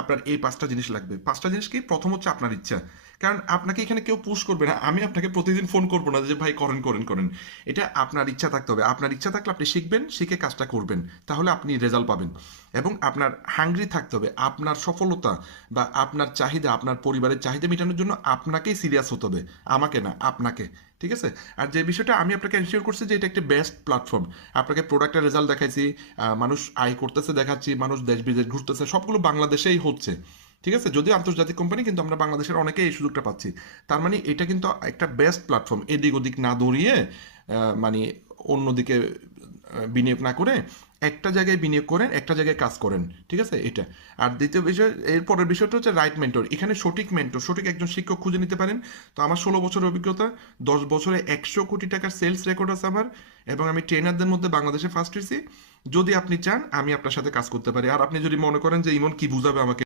আপনার এই 5টা জিনিস লাগবে। 5টা জিনিস কি? প্রথম হচ্ছে আপনার ইচ্ছা। কারণ আপনাকে এখানে কেউ পুশ করবে না। আমি আপনাকে প্রতিদিন ফোন করবো না যে ভাই করেন করেন করেন। এটা আপনার ইচ্ছা থাকতে হবে। আপনার ইচ্ছা থাকলে আপনি শিখবেন, শিখে কাজটা করবেন। তাহলে আপনি রেজাল্ট পাবেন। এবং আপনার হাংরি থাকতে হবে। আপনার সফলতা বা আপনার চাহিদা, আপনার পরিবারের চাহিদা মেটানোর জন্য আপনাকেই সিরিয়াস হতে হবে। আমাকে না, আপনাকে। ঠিক আছে? আর যে বিষয়টা আমি আপনাকে এনশিওর করছি যে এটা একটা বেস্ট প্ল্যাটফর্ম। আপনাকে প্রোডাক্টের রেজাল্ট দেখাইছি, মানুষ আয় করতেছে দেখাচ্ছি, মানুষ দেশ বিদেশ ঘুরতেছে, সবগুলো বাংলাদেশেই হচ্ছে। ঠিক আছে? যদিও আন্তর্জাতিক কোম্পানি, কিন্তু আমরা বাংলাদেশের অনেকেই এই সুযোগটা পাচ্ছি। তার মানে এটা কিন্তু একটা বেস্ট প্ল্যাটফর্ম। এদিক ওদিক না দৌড়িয়ে মানে অন্যদিকে বিনিয়োগ না করে একটা জায়গায় বিনিয়োগ করেন, একটা জায়গায় কাজ করেন। ঠিক আছে? এটা। আর দ্বিতীয় বিষয়, এরপরের বিষয়টা হচ্ছে রাইট মেন্টর। এখানে সঠিক মেন্টর, সঠিক একজন শিক্ষক খুঁজে নিতে পারেন। তো আমার 16 বছরের অভিজ্ঞতা, 10 বছরে 100 কোটি টাকার সেলস রেকর্ড আছে আমার, এবং আমি ট্রেনারদের মধ্যে বাংলাদেশে ফার্স্ট হয়েছি। যদি আপনি চান আমি আপনার সাথে কাজ করতে পারি। আর আপনি যদি মনে করেন যে ইমন কি বুঝাবে আমাকে,